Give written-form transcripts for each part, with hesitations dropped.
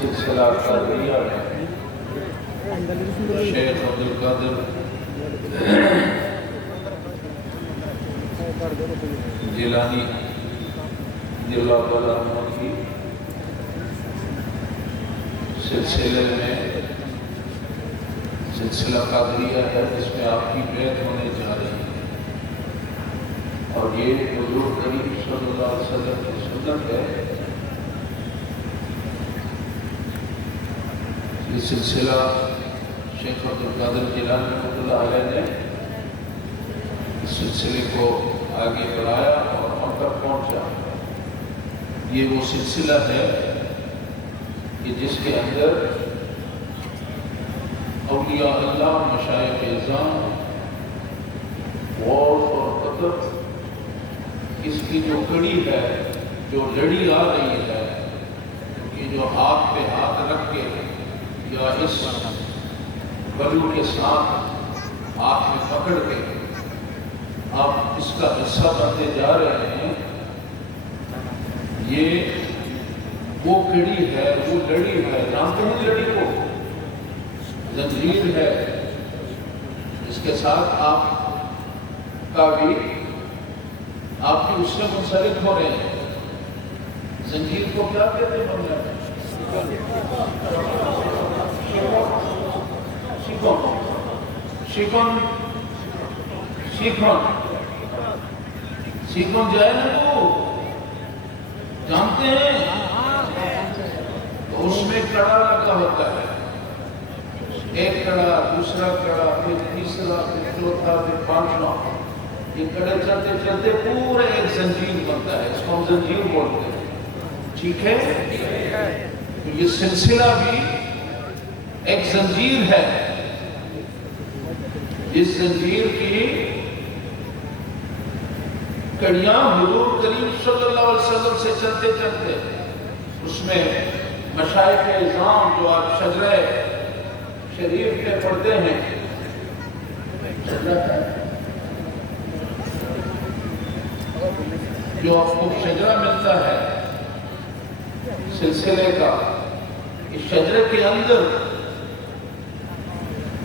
سلسلہ قادریہ میں شیخ عبدالقادر جیلانی رضی اللہ تعالیٰ عنہ کی سلسلے میں سلسلہ قادریہ ہے جس میں آپ کی بیعت ہونے جا رہی ہے، اور یہ حضور کریم صلی اللہ علیہ وسلم کی سنت ہے۔ یہ سلسلہ شیخ عبدالقادر جیلانی رحمۃ اللہ علیہ نے اس سلسلے کو آگے بڑھایا اور ہم تک پہنچا۔ یہ وہ سلسلہ ہے کہ جس کے اندر اولیاء اللہ، مشائخ اعظام، غوث اور قطب، اس کی جو کڑی ہے، جو لڑی آ رہی ہے، کہ جو ہاتھ پہ ہاتھ رکھ کے یا اس بلو کے ساتھ ہاتھ میں پکڑ کے آپ اس کا حصہ بنتے جا رہے ہیں، یہ وہ کڑی ہے، وہ لڑی ہے۔ جانتے ہیں لڑی کو؟ زنجیر ہے، اس کے ساتھ آپ کا بھی آپ بھی اس سے منسلک ہو رہے ہیں۔ زنجیر کو کیا کہتے ہیں بنگلہ میں؟ شکن جو ہے نا، وہ جانتے ہیں، تو اس میں کڑا لگا ہوتا ہے، ایک کڑا، دوسرا کڑا، پھر تیسرا، پھر چوتھا، پھر پانچواں، یہ کڑے چلتے چلتے پورا ایک زنجیر بنتا ہے، اس کو ہم زنجیر بولتے ہیں۔ ٹھیک ہے؟ تو یہ سلسلہ بھی ایک زنجیر ہے، اس زنجیر کی کڑیاں حضور کریم صلی اللہ علیہ وسلم سے چلتے چلتے اس میں مشائخ اعظام جو آپ شجرہ شریف میں پڑھتے ہیں، جو آپ کو شجرہ ملتا ہے سلسلے کا، اس شجرے کے اندر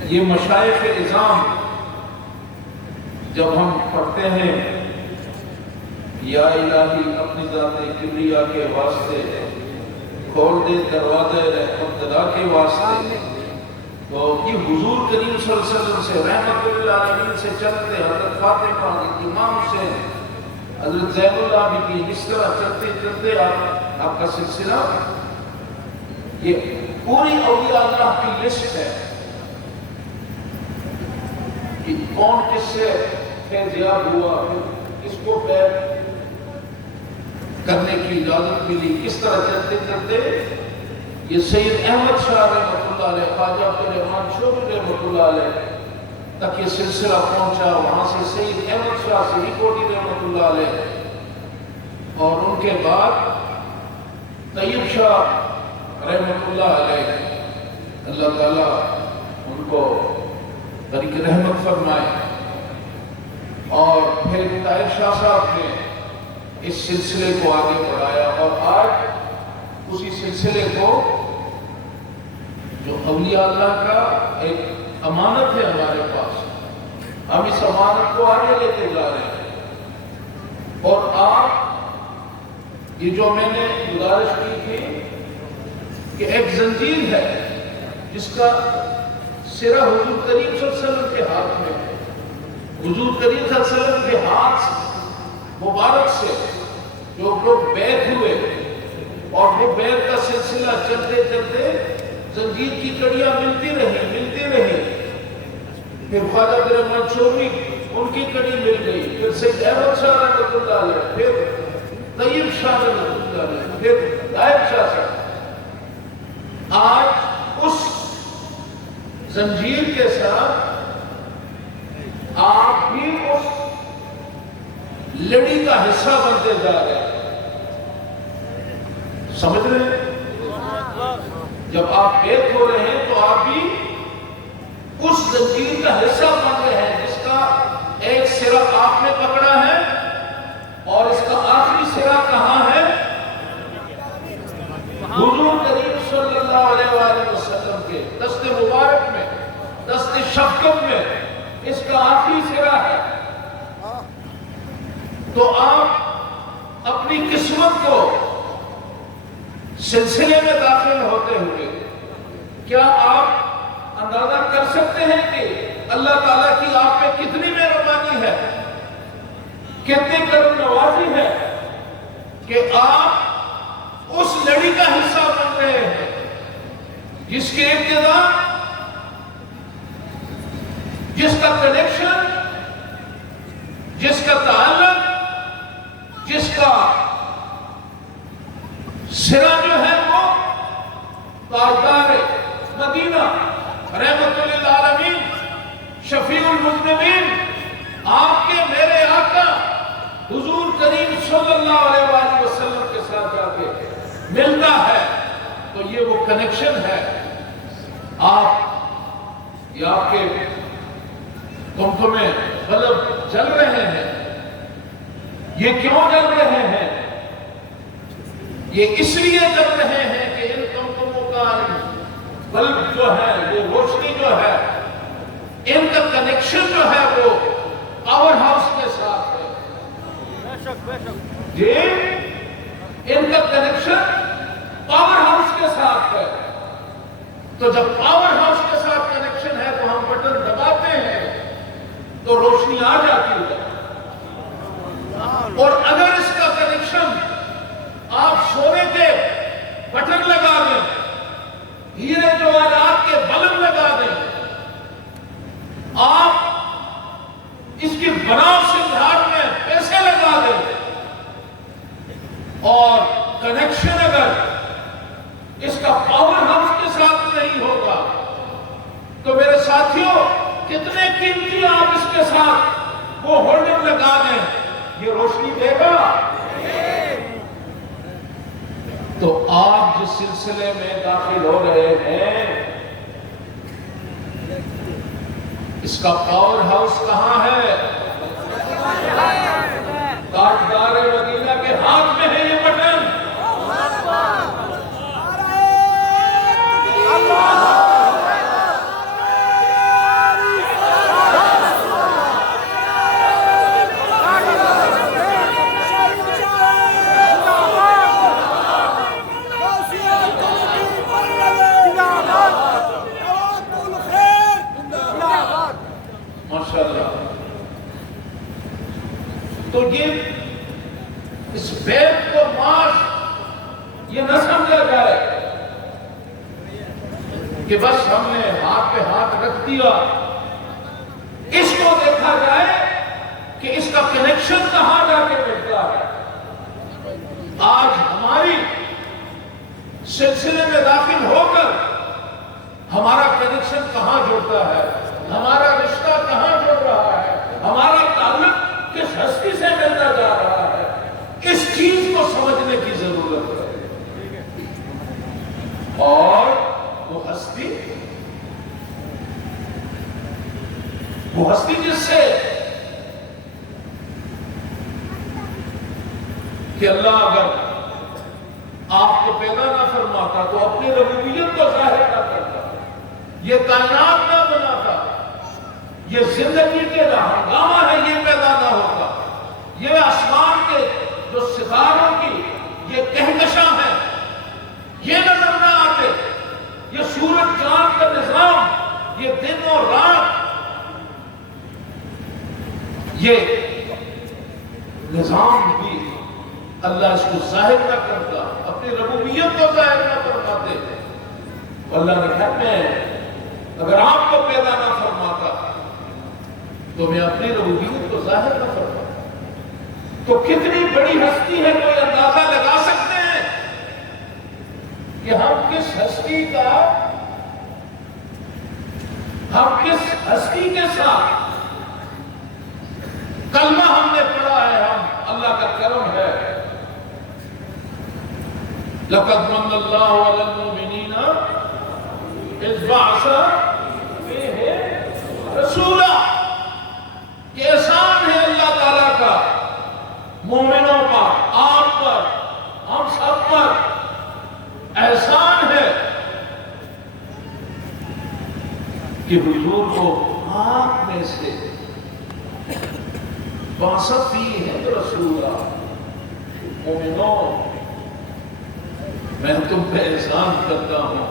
یہ مشائخ اعظام جب ہم پڑھتے ہیں یا الہی اپنی ذات کبریا کے واسطے کھول دے دروازے رحمت خدا کے واسطے، تو یہ حضور کریم صلی اللہ علیہ وسلم سے رحمت للعالمین سے چلتے، حضرت فاطمہ امام سے حضرت زین العابدین، اس طرح چلتے چلتے آپ کا سلسلہ، یہ پوری اولیاء اللہ کی لسٹ ہے کہ کون کس سے فیضیاب ہوا، کس کو بیعت کرنے کی اجازت ملی، کس طرح چلتے چلتے یہ سید احمد شاہ رحمۃ اللہ علیہ، خواجہ عبدالرحمن شوقی رحمۃ اللہ علیہ تک یہ سلسلہ پہنچا۔ وہاں سے سید احمد شاہ سری کوٹی رحمۃ اللہ علیہ، اور ان کے بعد طیب شاہ رحمۃ اللہ علیہ، اللہ تعالیٰ ان کو طریق رحمت فرمائے، اور پھر طاہر شاہ صاحب نے اس سلسلے کو آگے بڑھایا، اور آج اسی سلسلے کو جو اولیاء اللہ کا ایک امانت ہے ہمارے پاس، ہم اس امانت کو آگے لے کے جا رہے ہیں۔ اور آپ یہ جو میں نے گزارش کی تھی کہ ایک زنجیر ہے جس کا سرا حضور کریم صلی اللہ علیہ وسلم کے ہاتھ میں ہے، حضور کریم صلی اللہ علیہ وسلم کے ہاتھ مبارک سے جو لوگ بیعت ہوئے، اور وہ بیعت کا سلسلہ چلتے چلتے زنجیر کی کڑیاں ملتی رہی، پھر خواجہ عبدالرحمن شوقی ان کی کڑی مل گئی، پھر سید احمد شاہ رحمۃ اللہ علیہ، پھر طیب شاہ رحمۃ اللہ علیہ، پھر طاہر شاہ صاحب۔ آج اس زنجیر کے ساتھ آپ بھی اس لڑی کا حصہ بنتے جا رہے ہیں، سمجھ رہے ہیں؟ جب آپ بیعت ہو رہے ہیں تو آپ بھی اس زنجیر کا حصہ بن رہے ہیں جس کا ایک سرا آپ نے پکڑا ہے، اور اس کا آخری سرا کا کے دست مبارک میں، دست شفقت میں اس کا آخری سرا ہے۔ تو آپ اپنی قسمت کو سلسلے میں داخل ہوتے ہوئے کیا آپ اندازہ کر سکتے ہیں کہ اللہ تعالیٰ کی آپ پہ کتنی مہربانی ہے، کتنی کرم نوازی ہے کہ آپ اس لڑی کا حصہ بن رہے ہیں جس کے ابتدا، جس کا کنیکشن، جس کا تعلق، جس کا سرا جو ہے وہ تاجدار مدینہ رحمت للعالمین شفیع المذنبین آپ کے میرے آقا حضور کریم صلی اللہ علیہ وآلہ وسلم کے ساتھ جا کے ملتا ہے، تو یہ وہ کنیکشن ہے۔ یہ آپ کے میں بلب جل رہے ہیں، یہ کیوں جل رہے ہیں؟ یہ اس لیے جل رہے ہیں کہ ان کمکموں کا بلب جو ہے، وہ روشنی جو ہے، ان کا کنیکشن جو ہے وہ پاور ہاؤس کے ساتھ ہے۔ جی، ان کا کنیکشن پاور ہاؤس کے ساتھ ہے۔ تو جب پاور ہاؤس کے ساتھ کنیکشن ہے تو ہم بٹن دباتے ہیں تو روشنی آ جاتی ہے، اور اگر اس کا کنیکشن آپ سونے کے بٹن لگا دیں، ہیرے جواہرات کے بلب لگا دیں، آپ اس کی بناؤ سندھار میں پیسے لگا دیں، اور کنیکشن اگر اس کا پاور ہاؤس کے ساتھ نہیں ہوگا تو میرے ساتھیوں کتنے قیمتی آپ اس کے ساتھ وہ ہولڈر لگا دیں، یہ روشنی دے گا؟ تو آپ جس سلسلے میں داخل ہو رہے ہیں اس کا پاور ہاؤس کہاں ہے؟ تاجدار مدینہ کے ہاتھ میں ہے یہ بٹن۔ تو یہ اس بیت کو معاش یہ نہ سمجھا جائے کہ بس ہم نے ہاتھ پہ ہاتھ رکھ دیا، اس کو دیکھا جائے کہ اس کا کنیکشن کہاں جا کے ملتا ہے۔ آج ہماری سلسلے میں داخل ہو کر ہمارا کنیکشن کہاں جڑتا ہے، ہمارا رشتہ کہاں جڑ رہا ہے، ہمارا تعلق کس ہستی سے ملتا جا رہا ہے، اس چیز کو سمجھنے کی ضرورت ہے۔ اور وہ ہستی جس سے کہ اللہ اگر آپ کو پیدا نہ فرماتا تو اپنی ربوبیت کو ظاہر نہ کرتا، یہ کائنات نہ بناتا، یہ زندگی کے ہنگامہ ہے یہ پیدا نہ ہوتا، یہ آسمان کے جو ستاروں کی یہ کہکشاں ہے یہ نظر نہ آتے، یہ سورج چاند کا نظام، یہ دن اور رات، یہ نظام بھی اللہ اس کو ظاہر نہ کرتا، اپنی ربوبیت کو ظاہر نہ فرماتے۔ اللہ نے کہا میں اگر آپ کو پیدا نہ فرماتا تو میں اپنی ربوبیت کو ظاہر نہ فرماتا۔ تو کتنی بڑی ہستی ہے، کوئی اندازہ لگا سکتے ہیں کہ ہم کس ہستی کے ساتھ کلمہ ہم نے پڑھا ہے، ہم اللہ کا کرم ہے۔ لَقَدْ مَنَّ اللَّهُ عَلَى الْمُؤْمِنِينَ إِذْ بَعَثَ فِيهِمْ رَسُولًا، کہ احسان ہے اللہ تعالیٰ کا مومنوں پر، آپ پر، ہم سب پر احسان ہے کہ حضور کو آپ میں سے باسط فی ہے رسول اللہ، مومنوں میں تم پہ احسان کرتا ہوں،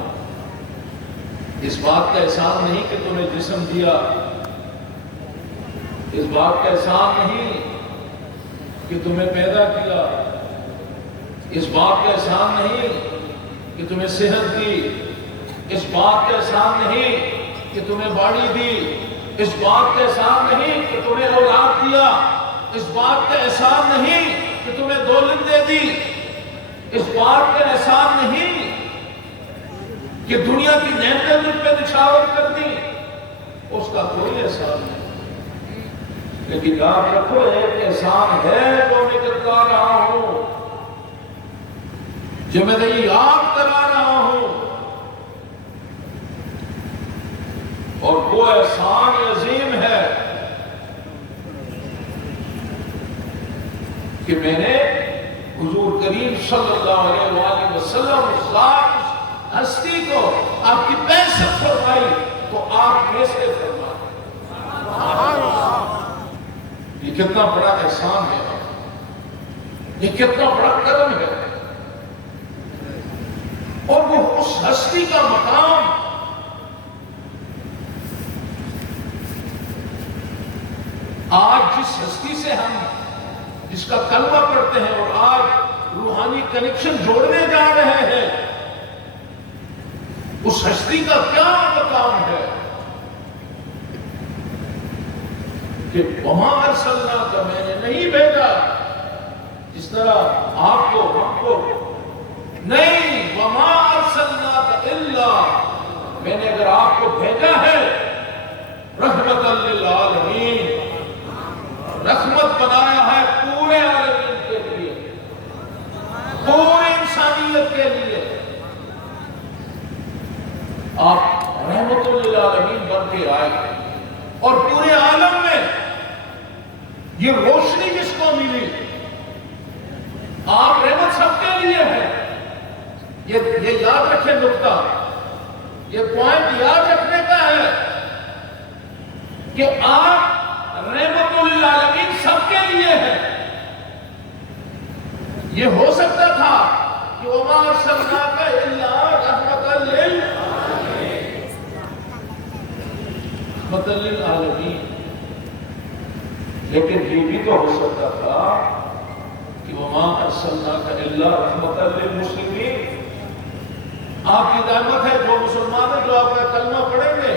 اس بات کا احسان نہیں کہ تمہیں جسم دیا، اس بات کا احسان نہیں کہ تمہیں پیدا کیا، اس بات کا احسان نہیں کہ تمہیں صحت دی، اس بات کا احسان نہیں کہ تمہیں باڑی دی، اس بات کا احسان نہیں کہ تمہیں اولاد دیا، اس بات کا احسان نہیں کہ تمہیں دولت دے دی، اس بات کا احسان نہیں کہ دنیا کی نعمتیں تجھ پہ نچھاور کر دی، اس کا کوئی احسان نہیں۔ لیکن یاد رکھو ایک احسان ہے جو میں کرتا رہا ہوں، جو میں تجھے یاد کرا رہا ہوں، اور وہ احسان عظیم ہے کہ میں نے حضور کریم صلی اللہ علیہ وآلہ وسلم اس ذات اس ہستی کو آپ کی بعثت فرمائی تو آپ میں سے فرمائے۔ یہ کتنا بڑا احسان ہے، یہ کتنا بڑا کرم ہے، اور وہ اس ہستی کا مقام آج جس ہستی سے ہم جس کا کلمہ پڑھتے ہیں اور آج روحانی کنیکشن جوڑنے جا رہے ہیں، اس ہستی کا کیا مقام ہے کہ وَمَا أَرْسَلْنَاكَ میں نے نہیں بھیجا، جس طرح آپ کو ہم کو نہیں، وَمَا أَرْسَلْنَاكَ إِلَّا میں نے اگر آپ کو بھیجا ہے رحمتًا للعالمین، رحمت بنایا ہے پورے عالمین کے لیے، پورے انسانیت کے لیے، آپ رحمت للعالمین بن کے آئے، اور پورے عالم میں یہ روشنی جس کو ملی، آپ رحمت سب کے لیے ہے۔ یہ یاد رکھیں نقطہ، یہ پوائنٹ یاد رکھنے کا ہے کہ آپ رحمت للعالمین سب کے لیے ہے۔ یہ ہو سکتا تھا کہ وَمَا أَرْسَلْنَاكَ إِلَّا رَحْمَةً لِلْعَالَمِينَ، لیکن یہ بھی تو ہو سکتا تھا کہ وَمَا أَرْسَلْنَاكَ إِلَّا رَحْمَةً لِلْمُسْلِمِينَ، آپ کی رحمت ہے جو مسلمان ہیں، جو آپ کا کلمہ پڑھیں گے،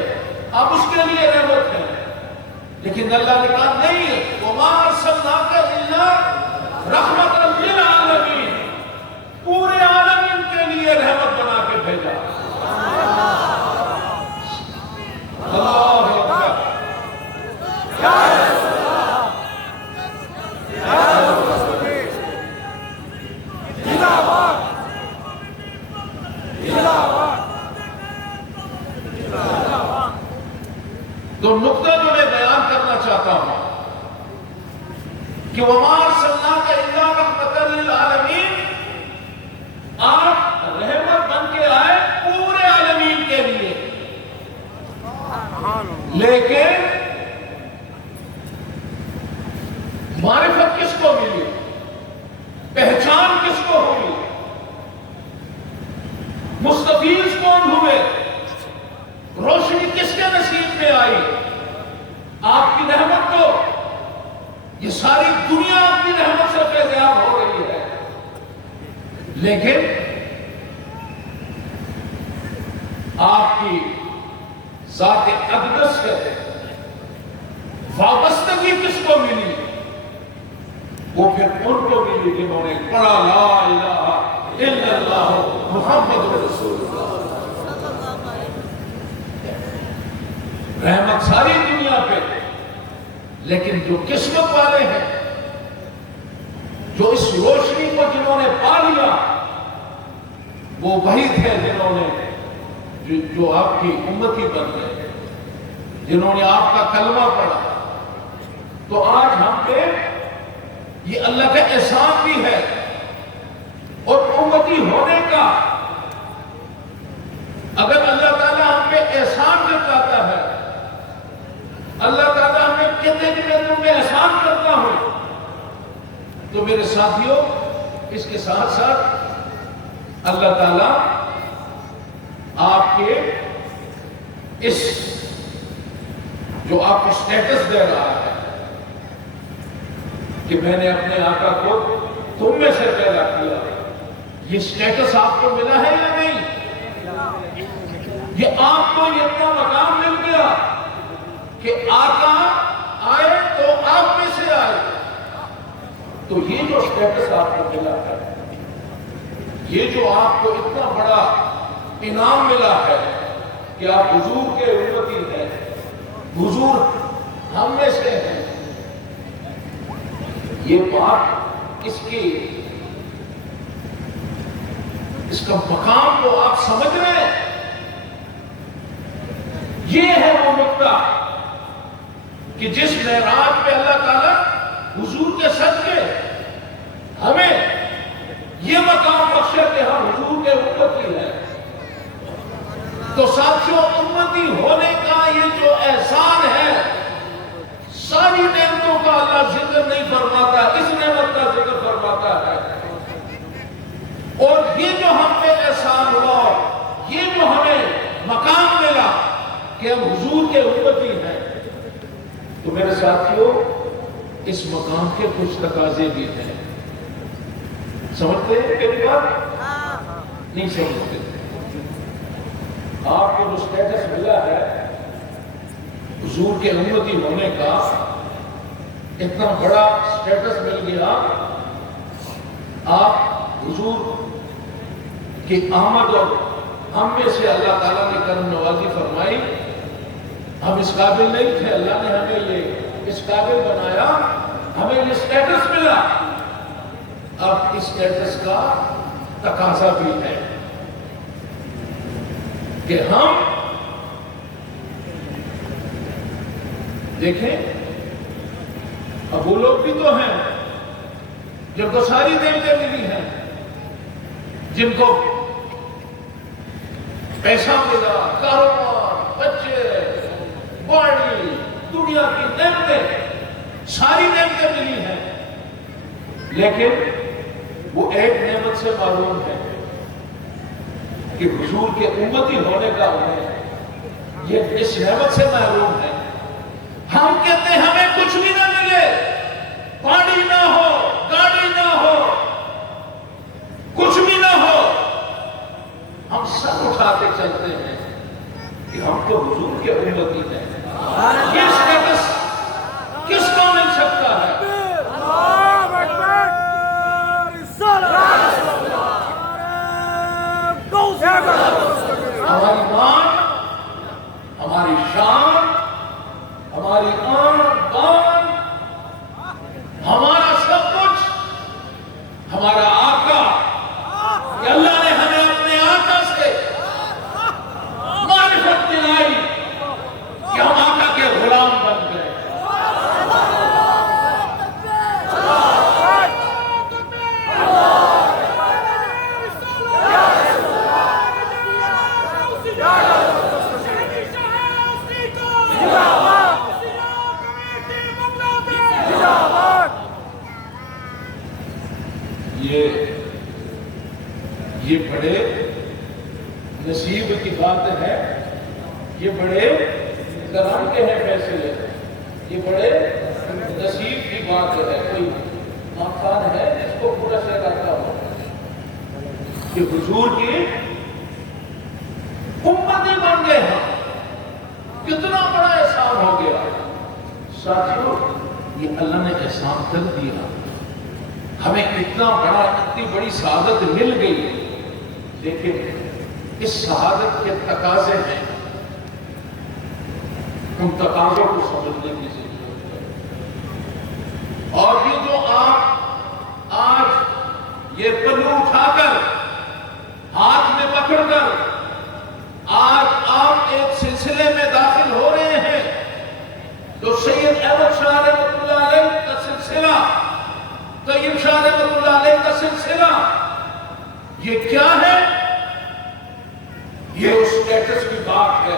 آپ اس کے لیے رحمت ہے۔ لیکن اللہ نے کہا نہیں، وَمَا أَرْسَلْنَاكَ إِلَّا رَحْمَةً لِلْعَالَمِينَ، پورے عالمین کے لیے رحمت بنا کے بھیجا۔ اللہ اکبر، تو نقطہ جو میں بیان کرنا چاہتا ہوں کہ وَمَا أَرْسَلْنَاكَ إِلَّا رَحْمَةً لِلْعَالَمِينَ، آپ رحمت بن کے آئے پورے عالمین کے لیے، لیکن معرفت کس کو ملی، پہچان کس کو ہوئی، مستفیض کون ہوئے، روشنی کس کے نصیب میں آئی؟ آپ کی رحمت تو یہ ساری دنیا آپ کی رحمت سے فیضیاب ہو رہی ہے، لیکن آپ کی ذات اقدس سے وابستگی کس کو ملی؟ وہ پھر ان کو ملی جنہوں نے پڑھا لا الہ الا اللہ محمد رسول اللہ۔ رحمت ساری دنیا پہ، لیکن جو قسمت والے ہیں، جو اس روشنی کو جنہوں نے پا لیا، وہ وہی تھے جنہوں نے جو آپ کی امتی بن گئے، جنہوں نے آپ کا کلمہ پڑھا۔ تو آج ہم پہ یہ اللہ کا احسان بھی ہے، اور امتی ہونے کا اگر اللہ تعالیٰ ہم پہ احسان جتاتا ہے تو میرے ساتھیوں، اس کے ساتھ ساتھ اللہ تعالیٰ آپ کے اس جو آپ کو سٹیٹس دے رہا ہے کہ میں نے اپنے آقا کو تم میں سے پیدا کیا، یہ سٹیٹس آپ کو ملا ہے یا نہیں؟ یہ آپ کو اتنا مقام مل گیا کہ آقا آئے تو آپ میں سے آئے، تو یہ جو سٹیٹس آپ کو ملا ہے، یہ جو آپ کو اتنا بڑا انعام ملا ہے کہ آپ حضور کے امتی ہیں، حضور ہم میں سے ہیں، یہ بات اس کا مقام کو آپ سمجھ رہے ہیں؟ یہ ہے وہ نقطہ کہ جس معراج پہ اللہ تعالیٰ حضور کے صدقے ہمیں یہ مقام بخشے کہ ہم حضور کے امتی ہیں۔ تو ساتھیوں، امتی ہونے کا یہ جو احسان ہے، ساری نعمتوں کا اللہ ذکر نہیں فرماتا، اس نعمت کا ذکر فرماتا ہے۔ اور یہ جو ہم پہ احسان ہوا، یہ جو ہمیں مقام ملا کہ ہم حضور کے امتی ہیں، تو میرے ساتھیوں، اس مقام کے کچھ تقاضے بھی ہیں۔ سمجھتے ہیں میری بات؟ نہیں سمجھتے؟ آپ کو جو سٹیٹس ملا ہے حضور کے امتی ہونے کا، اتنا بڑا سٹیٹس مل گیا، آپ حضور کی آمد اور ہم میں سے اللہ تعالیٰ نے کرم نوازی فرمائی، ہم اس قابل نہیں تھے، اللہ نے ہمیں یہ اس قابل بنایا، ہمیں یہ سٹیٹس ملا۔ اب اس سٹیٹس کا تقاضا بھی ہے کہ ہم دیکھیں، اب وہ لوگ بھی تو ہیں جن کو ساری نعمتیں ملی ہیں، جن کو پیسہ ملا، کاروبار، بچے، باڑی، دنیا کی نعمتیں، ساری نعمتیں ملی ہیں، لیکن وہ ایک نعمت سے معلوم ہے کہ حضور کے امتی ہونے کا انہیں یہ اس نعمت سے محروم ہے۔ ہم کہتے ہیں ہمیں کچھ بھی نہ ملے، پانی نہ ہو، گاڑی نہ ہو، کچھ بھی نہ ہو، ہم سر اٹھا کے چلتے ہیں کہ ہم تو حضور کے امتی ہیں۔ یہ سٹیٹس کس کو مل سکتا ہے؟ ہماری مان، ہماری شان، ہماری آن بان، ہمارا سب کچھ، ہمارا آقا، کہ اللہ نے ہمیں اپنے آقا سے معرفت دلائی کہ ہم آقا کے غلام بن گئے۔ یہ بڑے نصیب کی بات ہے، یہ بڑے کرم کے ہیں فیصلے، یہ بڑے نصیب کی بات ہے۔ کوئی مقام ہے جس کو پورا شہر آتا ہو کہ حضور کی امتی بن گئے ہیں، کتنا بڑا احسان ہو گیا۔ ساتھیوں، یہ اللہ نے احسان کر دیا، ہمیں اتنا بڑا، اتنی بڑی سعادت مل گئی، لیکن اس سعادت کے تقاضے ہیں، ان تقاضوں کو سمجھنے کی ضرورت ہے۔ اور یہ جو آپ آج یہ پلو اٹھا کر ہاتھ میں پکڑ کر آج آپ ایک سلسلے میں داخل ہو رہے ہیں، جو سید احمد شاہ رحمۃ اللہ علیہ کا سلسلہ، طیب شاہ رحمۃ اللہ علیہ کا سلسلہ، یہ کیا ہے؟ یہ اس سٹیٹس کی بات ہے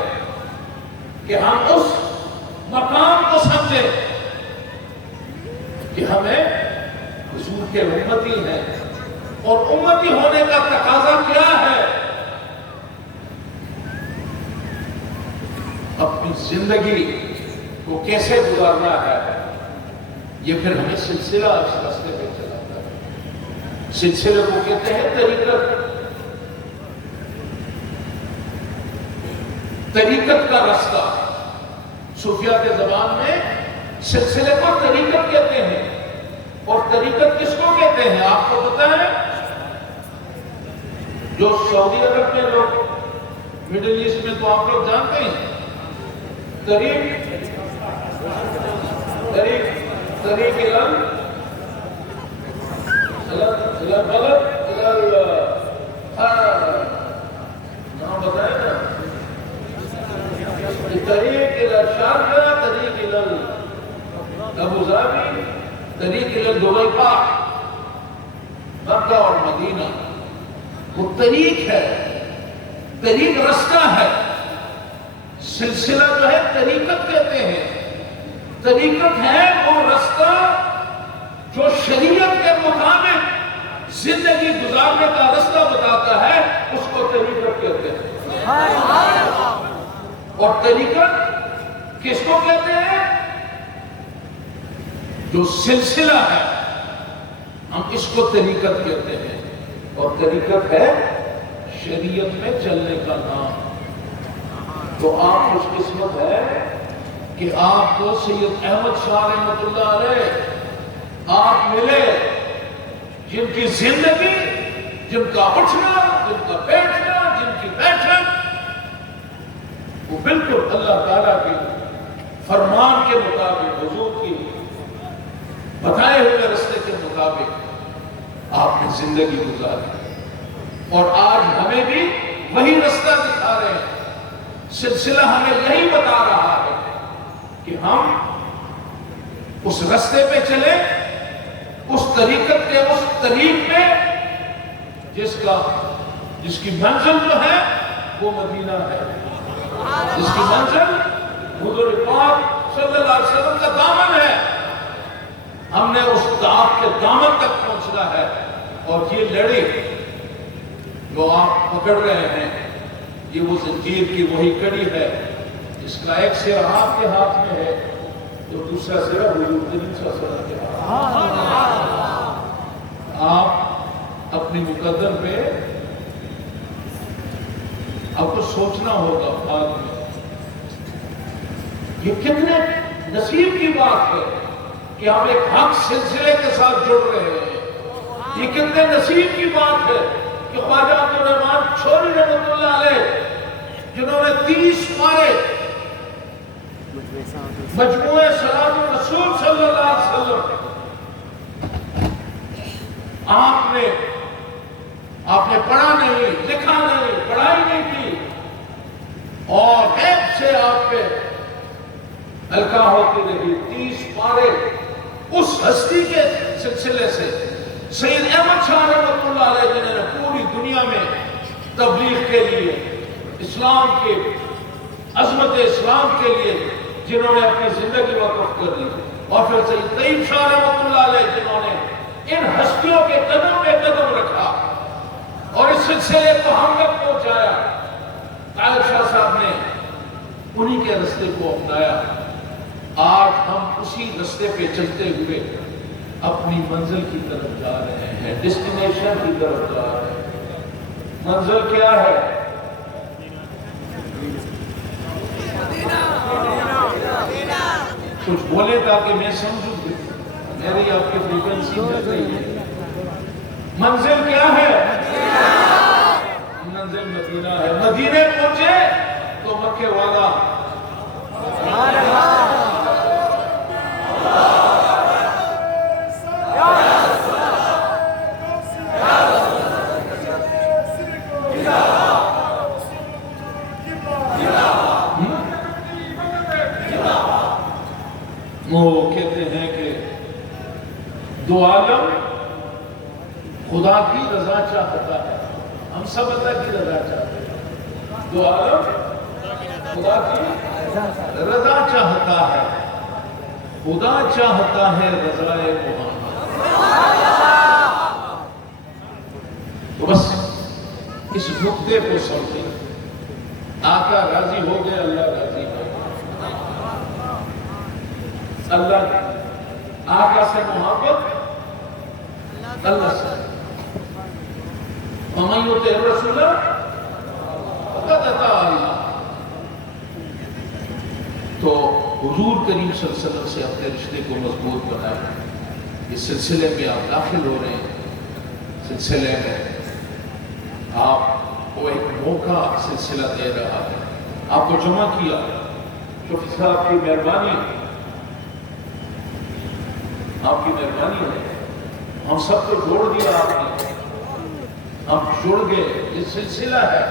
کہ ہم اس مقام کو سمجھیں کہ ہمیں حضور کے امتی ہیں، اور امتی ہونے کا تقاضا کیا ہے؟ اپنی زندگی کو کیسے گزارنا ہے، یہ پھر ہمیں سلسلہ اس راستے پہ چلاتا ہے۔ سلسلے کو کہتے ہیں طریقت۔ طریقت کا راستہ صوفیہ کے زبان میں سلسلے کو طریقت کہتے ہیں۔ اور طریقت کس کو کہتے ہیں آپ کو پتا ہے؟ جو سعودی عرب میں لوگ، مڈل ایسٹ میں تو آپ لوگ جانتے ہیں، طریق نام بتائے نا، طریق شارجہ، طریق ابو ظبی، طریق دبئی، پاک، مکہ اور مدینہ، وہ طریق ہے، طریق رستہ ہے۔ سلسلہ جو ہے طریقت کہتے ہیں۔ طریقت ہے وہ رستہ جو شریعت کے مطابق زندگی گزارنے کا رستہ بتاتا ہے، اس کو طریقت کہتے ہیں۔ اور طریقت کس کو کہتے ہیں؟ جو سلسلہ ہے، ہم اس کو طریقت کہتے ہیں۔ اور طریقت ہے شریعت میں چلنے کا نام۔ تو آپ خوش قسمت ہے کہ آپ کو سید احمد شاہ رحمۃ اللہ علیہ آپ ملے، جن کی زندگی، جن کا اٹھنا، جن کا بیٹھنا، جن کی بیٹھک، وہ بالکل اللہ تعالیٰ کے فرمان کے مطابق، حضور کی بتائے ہوئے راستے کے مطابق آپ نے زندگی گزاری۔ اور آج ہمیں بھی وہی راستہ دکھا رہے ہیں۔ سلسلہ ہمیں یہی بتا رہا ہے کہ ہم اس راستے پہ چلیں، اس طریقت کے اس طریق میں جس کی منزل جو ہے وہ مدینہ ہے، جس کی منزل حضور پاک صلی اللہ علیہ وسلم کا دامن ہے۔ ہم نے اس آپ کے دامن تک پہنچنا ہے۔ اور یہ لڑی جو آپ پکڑ رہے ہیں، یہ وہ زنجیر کی وہی کڑی ہے جس کا ایک سر آپ کے ہاتھ میں ہے تو دوسرا سر حضور کریم صلی اللہ علیہ وسلم کے ہاتھ میں۔ آپ اپنی مقدر پہ اب تو سوچنا ہوگا بعد میں، یہ کتنے نصیب کی بات ہے کہ ہم ایک حق سلسلے کے ساتھ جڑ رہے ہیں۔ یہ کتنے نصیب کی بات ہے کہ خواجہ عبدالرحمن چھوری رحمۃ اللہ علیہ، جنہوں نے 30 پارے مجموعہ صلاۃ الرسول صلی اللہ علیہ وسلم آپ نے پڑھا نہیں، لکھا نہیں، پڑھائی نہیں کی، اور غیب سے آپ پہ القاء ہوتی رہی 30 پارے اس ہستی کے سلسلے سے، سید احمد شاہ رحمۃ اللہ علیہ، جنہوں نے پوری دنیا میں تبلیغ کے لیے، اسلام کے عظمت اسلام کے لیے جنہوں نے اپنی زندگی وقف کر دی، اور پھر سید طیب شاہ رحمۃ اللہ علیہ جنہوں نے ان ہستیوں کے قدم پہ قدم رکھا اور اس سلسلے کو ہم تک پہنچایا۔ طاہر شاہ صاحب نے انہی کے راستے کو اپنایا۔ آج ہم اسی راستے پہ چلتے ہوئے اپنی منزل کی طرف جا رہے ہیں، ڈیسٹینیشن کی طرف جا رہے ہیں۔ منزل کیا ہے؟ کچھ بولے تاکہ میں سمجھوں، میری آپ کی فریکوینسی چل رہی ہے۔ منزل کیا ہے؟ منزل مدینہ ہے۔ مدینے پہنچے تو مکے والا وہ کہتے ہیں کہ دو عالم خدا کی رضا چاہتا ہے، ہم سب اللہ کی رضا چاہتے ہیں۔ دو عالم خدا کی رضا چاہتا ہے، خدا چاہتا ہے رضائے محمد۔ نقطے کو سمجھیں. آقا راضی ہو گئے، اللہ راضی ہو گئے. اللہ آقا سے محبت اللہ سے. وَمَن يُطِعِ الرَّسُولَ فَقَدْ أَطَاعَ اللَّهَ. تو حضور کریم صلی اللہ علیہ وسلم سے اپنے رشتے کو مضبوط بنائیں. اس سلسلے میں آپ داخل ہو رہے ہیں، سلسلے میں آپ کو ایک موقع سلسلہ دے رہا ہے. آپ کو جمع کیا، شفیع صاحب کی مہربانی، آپ کی مہربانی ہے. ہم سب کو جوڑ دیا آپ نے، ہم جڑ گئے. یہ سلسلہ ہے،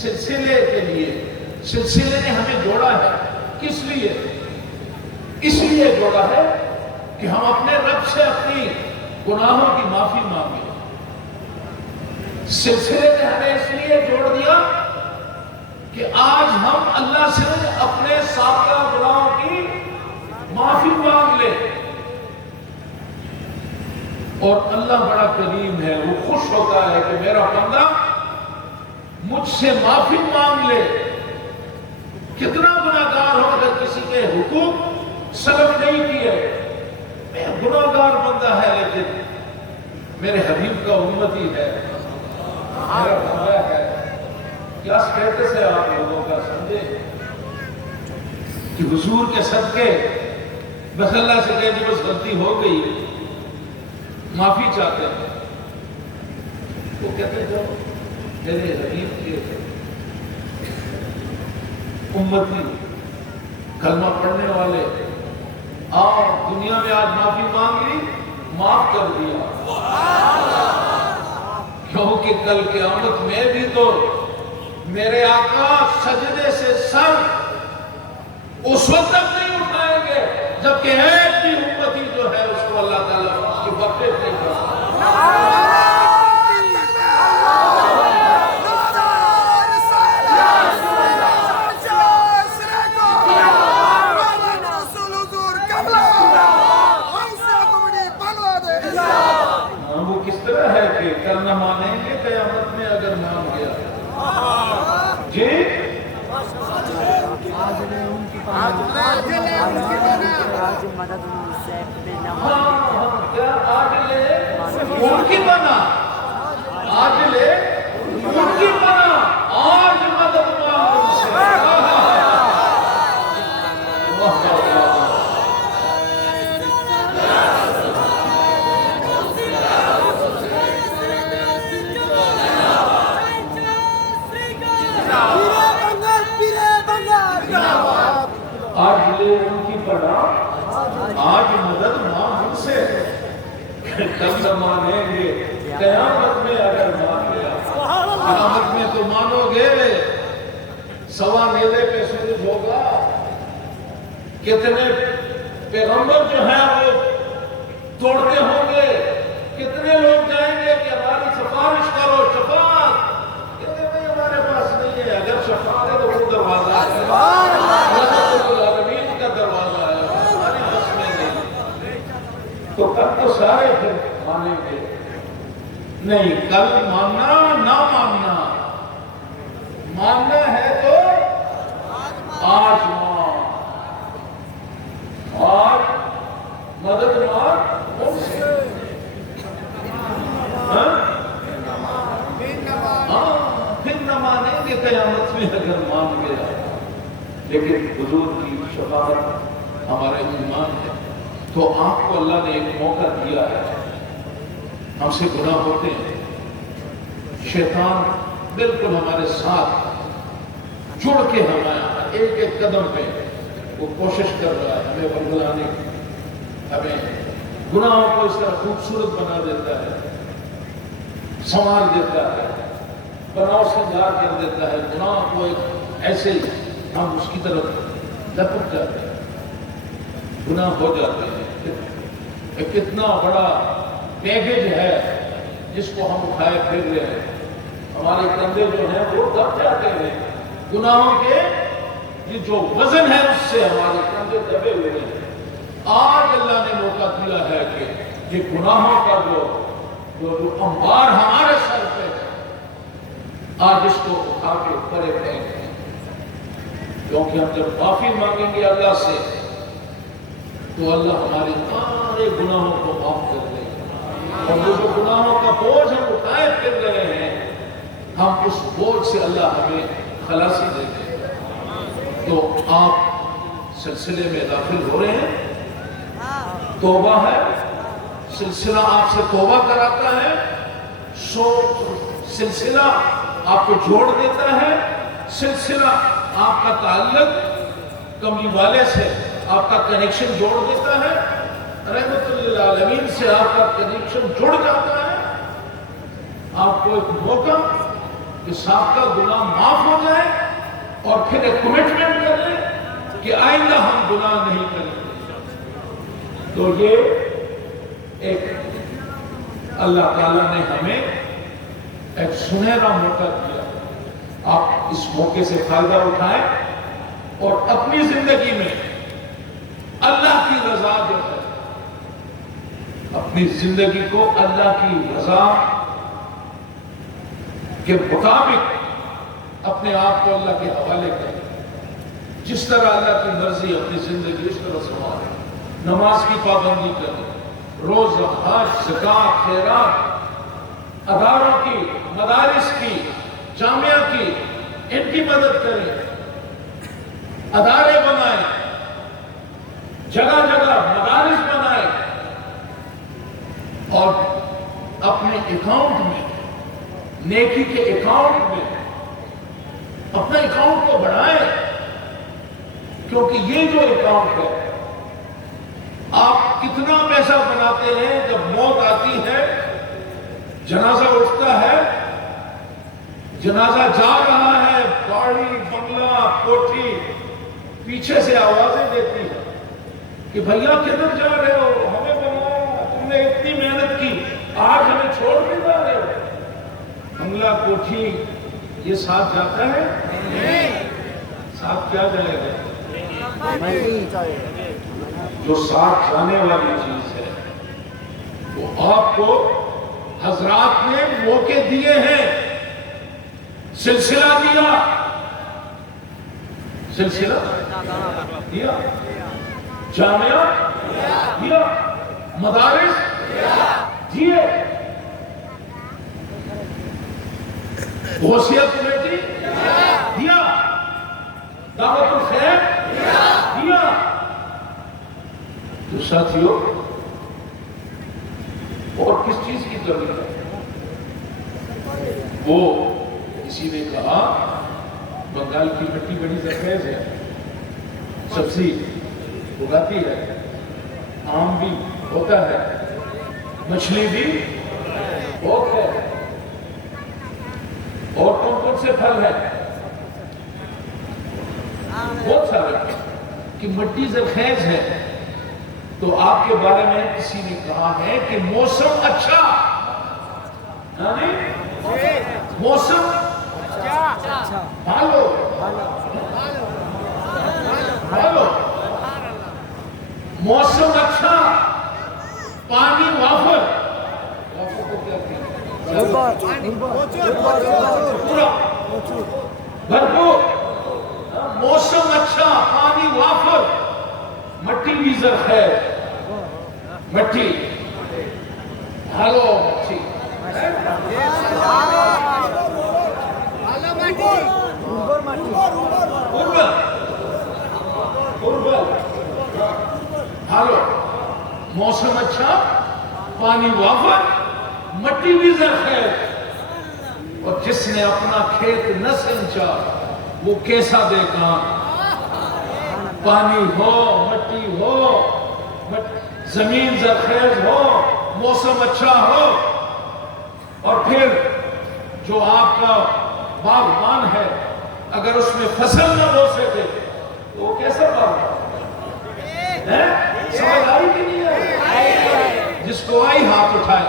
سلسلے کے لیے سلسلے نے ہمیں جوڑا ہے. کس لیے؟ اس لیے جوڑا ہے کہ ہم اپنے رب سے اپنی گناہوں کی معافی مانگیں. سلسلے نے ہمیں اس لیے جوڑ دیا کہ آج ہم اللہ سے اپنے سابقہ گناہوں کی معافی مانگ لیں. اور اللہ بڑا کریم ہے، وہ خوش ہوتا ہے کہ میرا بندہ مجھ سے معافی مانگ لے. کتنا گناہگار ہو اگر کسی کے حقوق سلب نہیں کیے. میں گناہگار بندہ ہے لیکن میرے حبیب کا امتی ہے، میرا بندہ ہے. کیا اسٹیٹس ہے آپ لوگوں کا سمجھے کہ حضور کے صدقے بس اللہ سے کہے کہ بس غلطی ہو گئی، معافی چاہتے ہیں. وہ کہتے ہیں جو میرے حبیب کے امتی کلمہ پڑھنے والے اور دنیا میں آج معافی مانگ لی، معاف کر دیا. کیونکہ کل قیامت میں بھی تو میرے آقا سجدے سے سر اس وقت تک نہیں اٹھائیں گے جبکہ ایک بھی امتی جو ہے اس کو اللہ تعالیٰ کی بخشش نہیں کرتا. وہ کس طرح ہے کہ کل نہ مانیں گے قیامت میں اگر مان گیا. جی ان کی بنا، آج لے ان کی بنا، آج مدد مانگ ان سے. آج لے ان کی بنا، آج مدد مانگ ان سے. کل نہ مانیں گے قیامت میں اگر مان گیا. قیامت میں تو مانو گے، سوا نیزے پہ سورج ہوگا. کتنے پیغمبر جو ہیں وہ دوڑتے ہوں گے، کتنے لوگ جائیں گے کہ ہماری سفارش کرو. شفاعت کہتے ہیں بھئی ہمارے پاس نہیں ہے. اگر شفاعت ہے تو وہ دروازہ ہے، العالمین کا دروازہ ہے، ہماری بس میں نہیں. تو کل تو سارے پھر مانیں گے. نہیں، کل ماننا نہ ماننا، ماننا ہے تو آج مان، آج مدد مانگ ان سے. پھر نہ مانیں گے قیامت میں اگر مان گیا. لیکن حضور کی شفاعت ہمارے ایمان ہے. تو آپ کو اللہ نے ایک موقع دیا ہے. ہم سے گناہ ہوتے ہیں، شیطان بالکل ہمارے ساتھ جڑ کے ہمیں ایک ایک قدم پہ وہ کوشش کر رہا ہے ہمیں بنگلانے کی. ہمیں گناہوں کو اس طرح خوبصورت بنا دیتا ہے، سنوار دیتا ہے، بناؤ سنجار کر دیتا ہے. گناہ کو ایک ایسے ہی ہم اس کی طرف لپک جاتے ہیں، گناہ ہو جاتے ہیں. کتنا بڑا پیکیج ہے جس کو ہم اٹھائے پھر رہے ہیں. ہمارے کندھے جو ہیں وہ دب جاتے ہیں گناہوں کے. یہ جو وزن ہے اس سے ہمارے کندھے دبے ہوئے ہیں. آج اللہ نے موقع دیا ہے کہ یہ گناہوں کا جو انبار ہمارے سر پہ ہے آج اس کو اٹھا کے بڑے پھینک دیں، کیونکہ ہم جب معافی مانگیں گے اللہ سے تو اللہ ہمارے سارے گناہوں کو معاف کر دے گا، اور وہ جو گناہوں کا بوجھ ہم اٹھائے پھر رہے ہیں، ہم اس بوجھ سے اللہ ہمیں خلاصی دے دے گا۔ تو آپ سلسلے میں داخل ہو رہے ہیں، توبہ ہے، سلسلہ آپ سے توبہ کراتا ہے، سلسلہ آپ کو جوڑ دیتا ہے، سلسلہ آپ کا تعلق کملی والے سے آپ کا کنیکشن جوڑ دیتا ہے، رحمت للعالمین سے آپ کا کنیکشن جڑ جاتا ہے۔ آپ کو ایک موقع کہ سابقہ گناہ معاف ہو جائے اور پھر ایک کمٹمنٹ کر لیں کہ آئندہ ہم گناہ نہیں کریں گے۔ تو یہ ایک اللہ تعالیٰ نے ہمیں ایک سنہرا موقع دیا، آپ اس موقع سے فائدہ اٹھائیں اور اپنی زندگی میں اللہ کی رضا جو ہے، اپنی زندگی کو اللہ کی رضا کے مطابق اپنے آپ کو اللہ کے حوالے کریں، جس طرح اللہ کی مرضی اپنی زندگی اس طرح سنواریں، نماز کی پابندی کریں، روزہ، حج، زکوٰۃ، خیرات، اداروں کی، مدارس کی، جامعہ کی، ان کی مدد کریں، ادارے بنائیں، جگہ جگہ مدارس بنائیں، اور اپنے اکاؤنٹ میں، نیکی کے اکاؤنٹ میں اپنے اکاؤنٹ کو بڑھائیں، کیونکہ یہ جو اکاؤنٹ ہے، آپ کتنا پیسہ بناتے ہیں، جب موت آتی ہے، جنازہ اٹھتا ہے، جنازہ جا رہا ہے، گاڑی، بنگلہ، کوٹھی پیچھے سے آوازیں دیتی ہے کہ بھیا کدھر جا رہے ہو، ہمیں بنایا، تم نے اتنی محنت کی، آج ہمیں چھوڑ کے جا رہے ہو۔ بنگلہ، کوٹھی، یہ ساتھ جاتا ہے؟ ساتھ کیا جائے گا؟ جو ساتھ جانے والی چیز ہے وہ آپ کو حضرات نے موقع دیے ہیں، سلسلہ دیا، سلسلہ دیا، جامعہ دیا، مدارس دیے، غوثیہ کمیٹی دیا، دعوت الخیر دیا۔ تو ساتھیوں، اور کس چیز کی کمی ہے؟ وہ کسی نے کہا بنگال کی مٹی بڑی زرخیز ہے، سبزی اگاتی ہے، آم بھی ہوتا ہے، مچھلی بھی بہت ہے، اور کون کون سے پھل ہیں؟ بہت سارے، کہ مٹی زرخیز ہے۔ تو آپ کے بارے میں کسی نے کہا ہے کہ موسم اچھا، یعنی موسم بھالو، موسم اچھا، پانی وافر، کو کیا بھرپور، موسم اچھا، پانی وافر، مٹی بھی زرخیز، مٹی ہلو، مٹی ہلو، موسم اچھا، پانی وافر، مٹی بھی زرخیز، اور جس نے اپنا کھیت نہ سینچا وہ کیسا دے کام، پانی ہو، مٹی ہو، زمین زرخیز ہو، موسم اچھا ہو، اور پھر جو آپ کا باغبان ہے اگر اس میں فصل نہ بو سکے تو وہ کیسا باغبان ہے؟ سمجھ آئی کہ نہیں آئی؟ جس کو آئی ہاتھ اٹھائے۔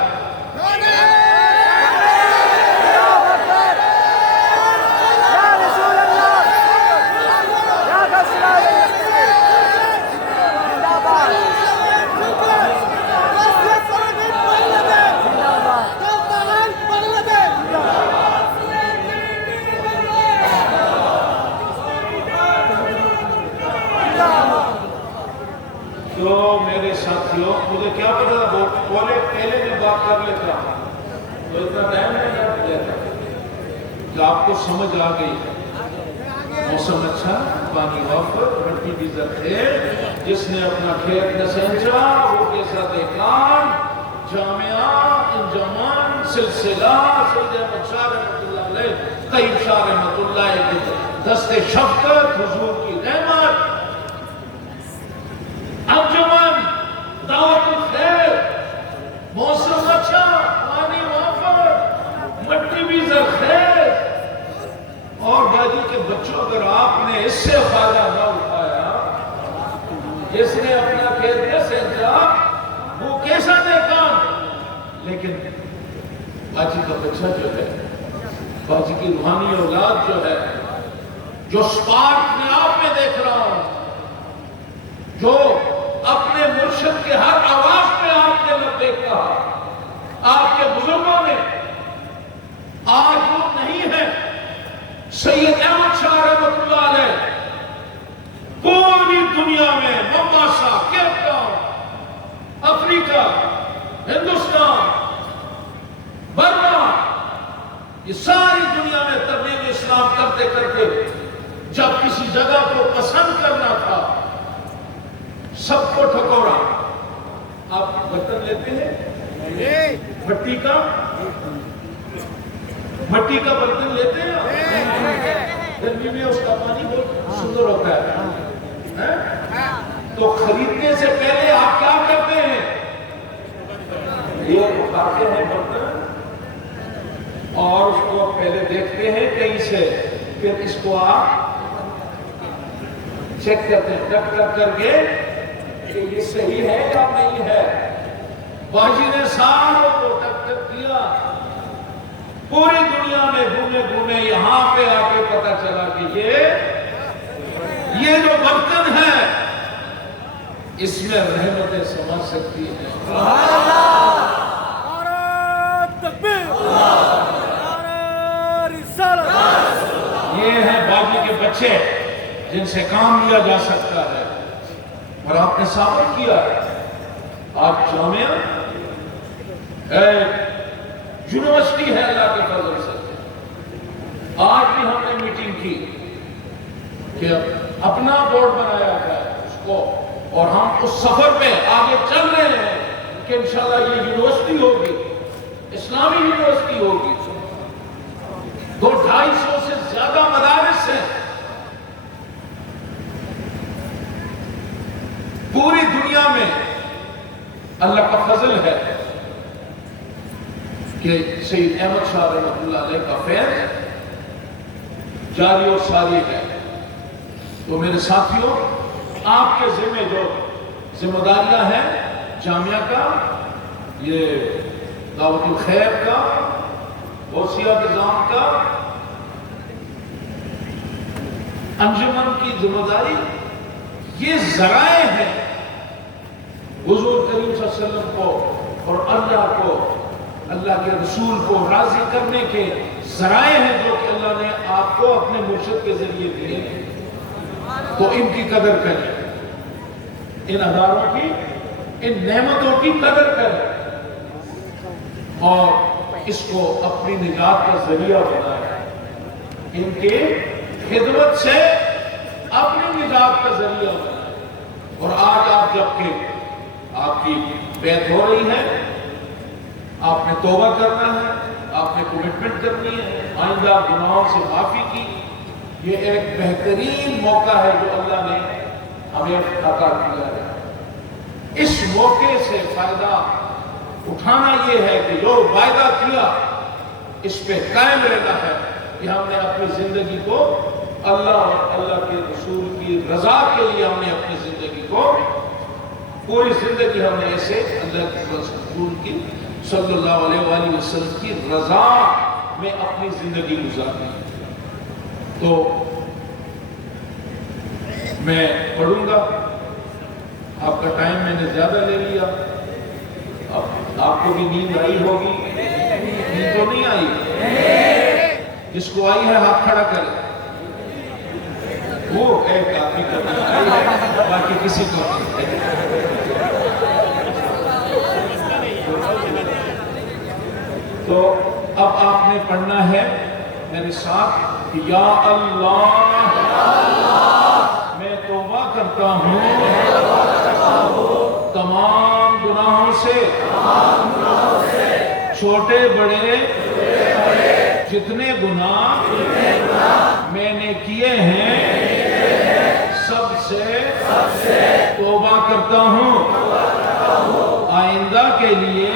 مجھے کیا پتا تھا بولے پہلے میں بات کر لیتا تو اتنا ٹائم نہیں لیتا کہ آپ کو سمجھ آ گئی. موسم اچھا, پانی وافر, مٹی بھی زرخیز, جس نے اپنا کھیت نہ سینچا وہ کیسا دیکھان. جامعہ انجمان سلسلہ سید احمد شاہ رحمۃ اللہ علیہ, طیب شاہ رحمۃ اللہ علیہ, دست شفقت, حضور کی رحمت, انجمن, دعوت الخیر, موسم اچھا, پانی وافر, مٹی بھی زرخیز. اور باجی کے بچوں, اگر آپ نے اس سے فائدہ نہ اٹھایا, جس نے اپنا کھیت نہ سینچا وہ کیسا دیکھا. لیکن باجی کا بچہ جو ہے, باجی کی روحانی اولاد جو ہے, جو سپارک میں آپ میں دیکھ رہا ہوں, جو اپنے مرشد کے ہر آواز پہ آپ نے لبیک کہا, آپ کے بزرگوں نے, آج وہ نہیں ہے. سید احمد شاہ رحمۃ اللہ علیہ پوری دنیا میں, ممباسا, کیپ ٹاؤن, افریقہ, ہندوستان, برما, یہ ساری دنیا میں تبلیغ اسلام کرتے کرتے جب کسی جگہ کو پسند کرنا تھا, سب کو ٹھکورا. آپ برتن لیتے ہیں مٹی کا, مٹی کا برتن لیتے ہیں. گرمی میں اس کا پانی بہت سندر ہوتا ہے. تو خریدنے سے پہلے آپ کیا کرتے ہیں؟ یہ اٹھاتے ہیں برتن اور اس کو پہلے دیکھتے ہیں کہیں سے, پھر اس کو آپ چیک کرتے ہیں ٹک ٹک کر کے کہ یہ صحیح ہے یا نہیں ہے. باجی نے ساروں کو ٹک ٹک کیا, پوری دنیا میں گھومے گھومے یہاں پہ آ کے پتا چلا کہ یہ جو برتن ہے اس میں رحمتیں سما سکتی ہیں. یہ ہیں باجی کے بچے جن سے کام لیا جا سکتا ہے. اور آپ نے ثابت کیا, آپ جامعہ یونیورسٹی ہے اللہ کے فضل سے. آج بھی ہم نے میٹنگ کی کہ اپنا بورڈ بنایا ہے اس کو, اور ہم اس سفر پہ آگے چل رہے ہیں کہ انشاءاللہ یہ یونیورسٹی ہوگی, اسلامی یونیورسٹی ہوگی. 200-250 سے زیادہ مدارس ہیں پوری دنیا میں. اللہ کا فضل ہے کہ سید احمد شاہ رحمۃ اللہ علیہ کا فیض جاری اور ساری ہے. تو میرے ساتھیوں, آپ کے ذمہ جو ذمہ داریاں ہیں جامعہ کا, یہ دعوت الخیر کا, غوثیہ نظام کا, انجمن کی ذمہ داری, یہ ذرائع ہیں حضور کریم صلی اللہ علیہ وسلم کو اور اللہ کو, اللہ کے رسول کو راضی کرنے کے ذرائع ہیں جو کہ اللہ نے آپ کو اپنے مرشد کے ذریعے دیے ہیں. تو ان کی قدر کریں, ان اداروں کی, ان نعمتوں کی قدر کریں اور اس کو اپنی نجات کا ذریعہ بنائیں. ان کے خدمت سے اپنی نجات کا ذریعہ بنائیں. اور آج آپ جبکہ آپ کی بیعت ہو رہی ہے, آپ نے توبہ کرنا ہے, آپ نے کمٹمنٹ کرنی ہے, آئندہ گناہوں سے معافی کی, یہ ایک بہترین موقع ہے جو اللہ نے ہمیں عطا کیا ہے. اس موقع سے فائدہ اٹھانا یہ ہے کہ جو وعدہ کیا اس پہ قائم رہنا ہے کہ ہم نے اپنی زندگی کو اللہ اور اللہ کے رسول کی رضا کے لیے ہم نے اپنی زندگی کو, پوری زندگی ہم نے ایسے اللہ کے رسول کی صلی اللہ علیہ وآلہ وسلم کی رضا میں اپنی زندگی گزارنی. تو میں پڑھوں گا, آپ کا ٹائم میں نے زیادہ لے لیا, اب آپ کو بھی نیند آئی ہوگی, نیند تو نہیں آئی؟ جس کو آئی ہے ہاتھ کھڑا کرے. وہ ایک آدمی کو آئی ہے, باقی کسی کو نہیں. تو اب آپ نے پڑھنا ہے میرے ساتھ، یا اللہ میں توبہ کرتا ہوں تمام گناہوں سے، چھوٹے بڑے جتنے گناہ میں نے کیے ہیں سب سے توبہ کرتا ہوں، آئندہ کے لیے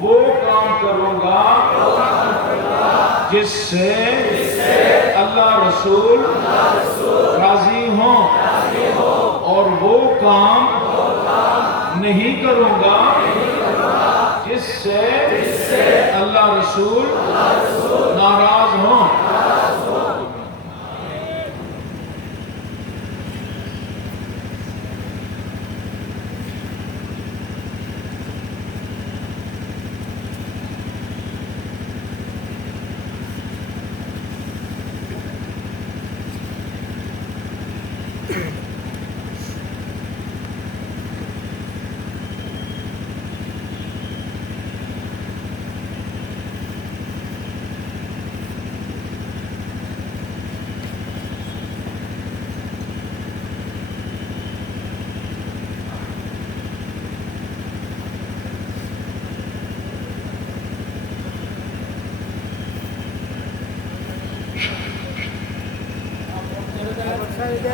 وہ کام کروں گا جس سے اللہ رسول راضی ہوں، اور وہ کام نہیں کروں گا جس سے اللہ رسول ناراض ہوں۔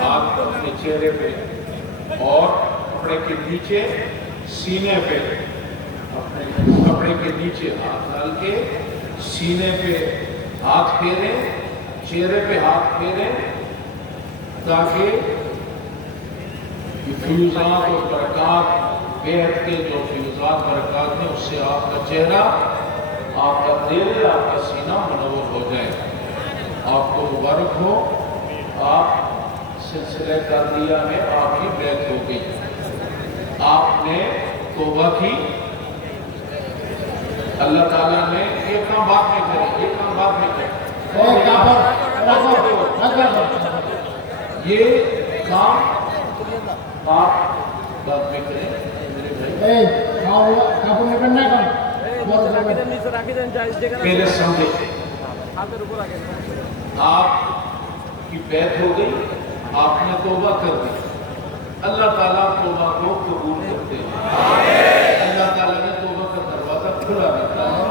ہاتھ اپنے چہرے پہ اور کپڑے کے نیچے سینے پہ، اپنے کپڑے کے نیچے ہاتھ ڈال کے سینے پہ ہاتھ پھیریں، چہرے پہ ہاتھ پھیریں، تاکہ یہ فیوزات اور برکات، بیعت کے جو فیوزات برکات ہیں اس سے آپ کا چہرہ، آپ کا دل، آپ کا سینہ منور ہو جائے۔ آپ کو مبارک ہو، آپ سلسلہ قادریہ میں آپ کی بیعت ہو گئی، آپ نے توبہ کی، اللہ تعالیٰ نے یہ کام بعد میں کرے، یہ کام بعد میں کرے، یہ کام آپ بعد میں کریں میرے بھائی۔ پہلے سمجھے آپ کی بیعت ہو گئی، آپ نے توبہ کر دی، اللہ تعالیٰ توبہ کو قبول کرتے ہیں، اللہ تعالیٰ نے توبہ کا دروازہ کھلا دیتا ہے۔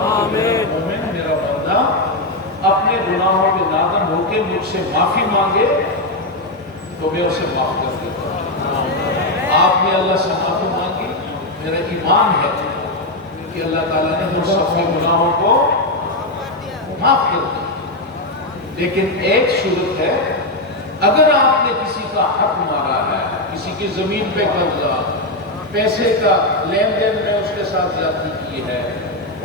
مومن میرا بندہ اپنے گناہوں پہ نادم ہو کے مجھ سے معافی مانگے تو میں اسے معاف کر دیتا ہوں۔ آپ نے اللہ سے معافی مانگی، میرا ایمان ہے کہ اللہ تعالیٰ نے مجھ سے اپنے گناہوں کو معاف کر دیا۔ لیکن ایک صورت ہے، اگر آپ نے کسی کا حق مارا ہے، کسی کی زمین پہ قبضہ، پیسے کا لین دین میں اس کے ساتھ زیادتی کی ہے،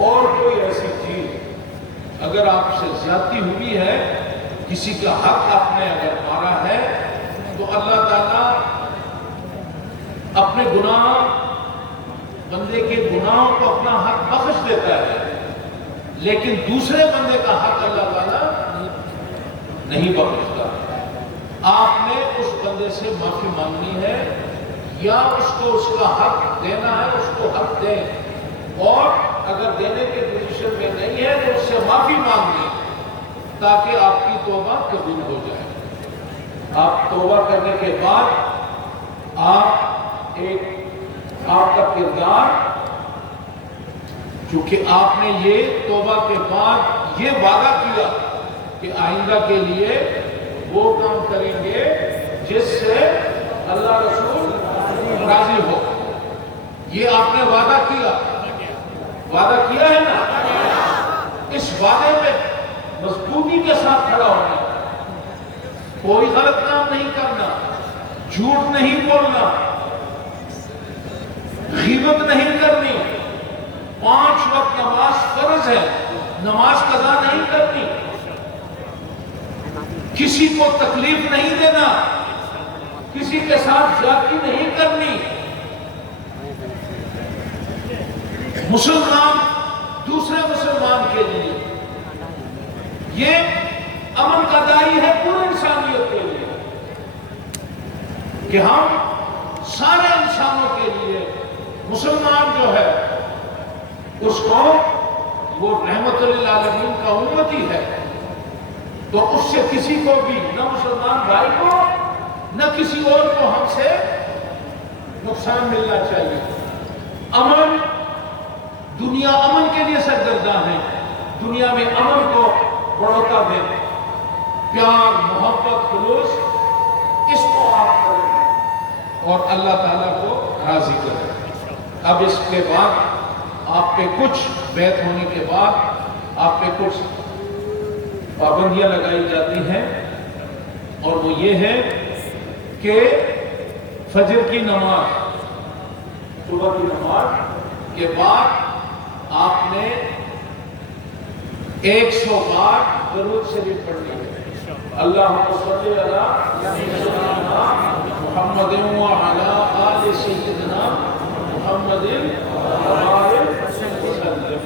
اور کوئی ایسی چیز اگر آپ سے زیادتی ہوئی ہے، کسی کا حق آپ نے اگر مارا ہے، تو اللہ تعالیٰ اپنے گناہ، بندے کے گناہوں کو اپنا حق بخش دیتا ہے، لیکن دوسرے بندے کا حق اللہ تعالیٰ نہیں بخشتا۔ آپ نے اس بندے سے معافی مانگنی ہے، یا اس کو اس کا حق دینا ہے، اس کو حق دیں، اور اگر دینے کے پوزیشن میں نہیں ہے تو اس سے معافی مانگ لیں تاکہ آپ کی توبہ قبول ہو جائے۔ آپ توبہ کرنے کے بعد آپ کا کردار، چونکہ آپ نے یہ توبہ کے بعد یہ وعدہ کیا کہ آئندہ کے لیے وہ کام کریں گے جس سے اللہ رسول راضی ہو، یہ آپ نے وعدہ کیا ہے نا، اس وعدے میں مضبوطی کے ساتھ کھڑا ہونا، کوئی غلط کام نہیں کرنا، جھوٹ نہیں بولنا، غیبت نہیں کرنی، 5 وقت نماز فرض ہے، نماز قضا نہیں کرنی، کسی کو تکلیف نہیں دینا، کسی کے ساتھ زیادتی نہیں کرنی، مسلمان دوسرے مسلمان کے لیے یہ امن کا داعی ہے پورے انسانیت کے لیے، کہ ہم سارے انسانوں کے لیے مسلمان جو ہے اس کو وہ رحمت للعالمین کا امتی ہے، تو اس سے کسی کو بھی، نہ مسلمان بھائی کو نہ کسی اور کو ہم سے نقصان ملنا چاہیے۔ امن، دنیا امن کے لیے سرگرداں ہے، دنیا میں امن کو بڑھوتا دیں، پیار، محبت، خلوص، اس کو آپ کریں اور اللہ تعالیٰ کو راضی کریں۔ اب اس کے بعد آپ پہ کچھ بیعت ہونے کے بعد آپ پہ کچھ پابندیاں لگائی جاتی ہیں، اور وہ یہ ہے کہ فجر کی نماز، صبح کی نماز کے بعد آپ نے 100 بار درود شریف پڑھنی ہے۔ اللہم صلی علی سیدنا محمد وعلی آل سیدنا محمد وبارک وسلم۔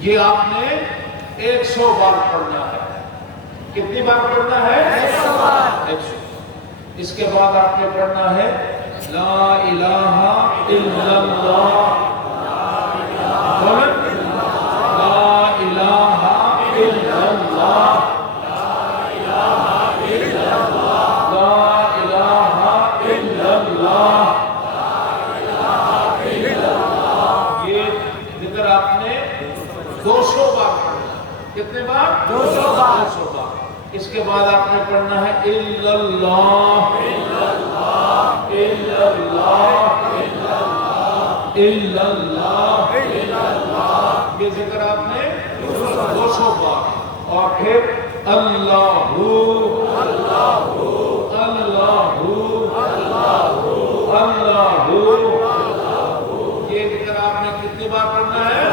یہ آپ نے 100 بار پڑھنا ہے۔ کتنی بار پڑھنا ہے؟ 100 بار۔ اس کے بعد آپ نے پڑھنا ہے لا الہ الا اللہ، لا الہ الا اللہ، لا الہ الا اللہ۔ یہ ذکر آپ نے 200 بار پڑھنا ہے۔ کتنے بار؟ 200 بار۔ 200 بار۔ اس کے بعد آپ نے پڑھنا ہے الا اللہ، الا اللہ، الا اللہ، الا اللہ، الا اللہ۔ یہ ذکر آپ نے 200 بار۔ اور پھر اللہ، اللہ، اللہ، اللہ۔ یہ ذکر آپ نے کتنی بار پڑھنا ہے؟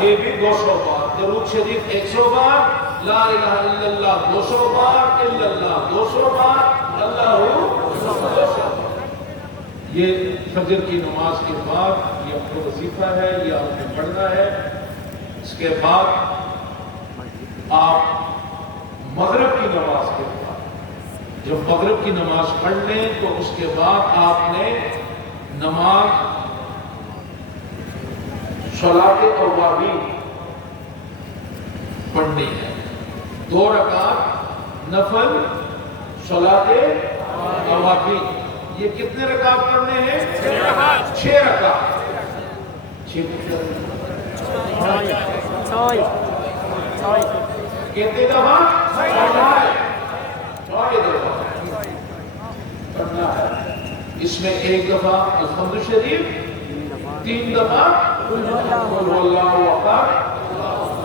یہ بھی 200 بار۔ درود شریف 100 بار، لا الہ الا اللہ 200 بار، الا اللہ 200 بار، اللہ 200 بار۔ یہ فجر کی نماز کے بعد یہ آپ کو وظیفہ ہے، یہ آپ نے پڑھنا ہے۔ اس کے بعد آپ مغرب کی نماز کے بعد، جب مغرب کی نماز پڑھ لیں تو اس کے بعد آپ نے نماز صلاۃ اوابین پڑھنی ہے۔ 2 رکعت نفل صلاۃ اوابین۔ یہ کتنے رکعت پڑھنے ہیں؟ 6 رکعت۔ 6 رکعت۔ 6 کتنے دفعہ؟ 6 دفعہ پڑھنا ہے۔ اس میں 1 دفعہ الحمد شریف، 3 دفعہ قل هو اللہ احد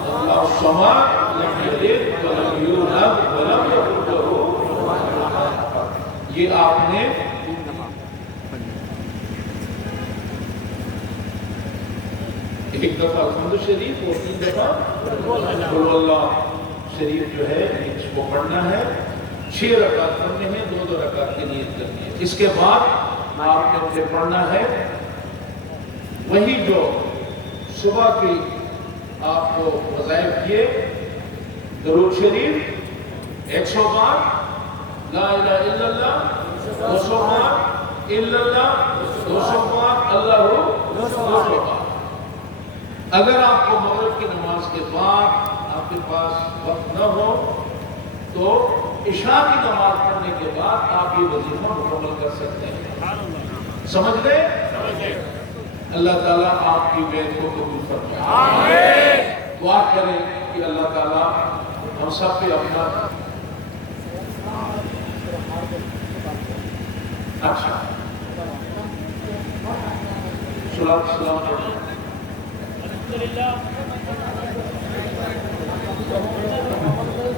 اللہ الصمد لم یلد ولم یولد ولم یکن لہ کفوا احد۔ یہ آپ نے 1 دفعہ الحمد شریف اور 3 دفعہ قل اللہ شریف جو ہے اس کو پڑھنا ہے۔ 6 رکعت پڑھنے ہیں، 2 رکعت کی نیت کرنی ہے۔ اس کے بعد آپ نے مجھے پڑھنا ہے وہی جو صبح کی آپ کو وظائف کیے، درود شریف 100 بار، لا الہ الا اللہ 200 بار، الا اللہ 200 بار، اللہ 200 بار۔ اگر آپ کو مغرب کی نماز کے بعد آپ کے پاس وقت نہ ہو تو عشاء کی نماز پڑھنے کے بعد آپ یہ وظیفہ مکمل کر سکتے ہیں۔ سمجھ گئے؟ اللہ تعالیٰ آپ کی بیعت کو قبول فرمائے۔ آمین۔ دعا کریں کہ اللہ تعالیٰ ہم سب پہ اپنا اچھا صلاۃ السلام علیکم۔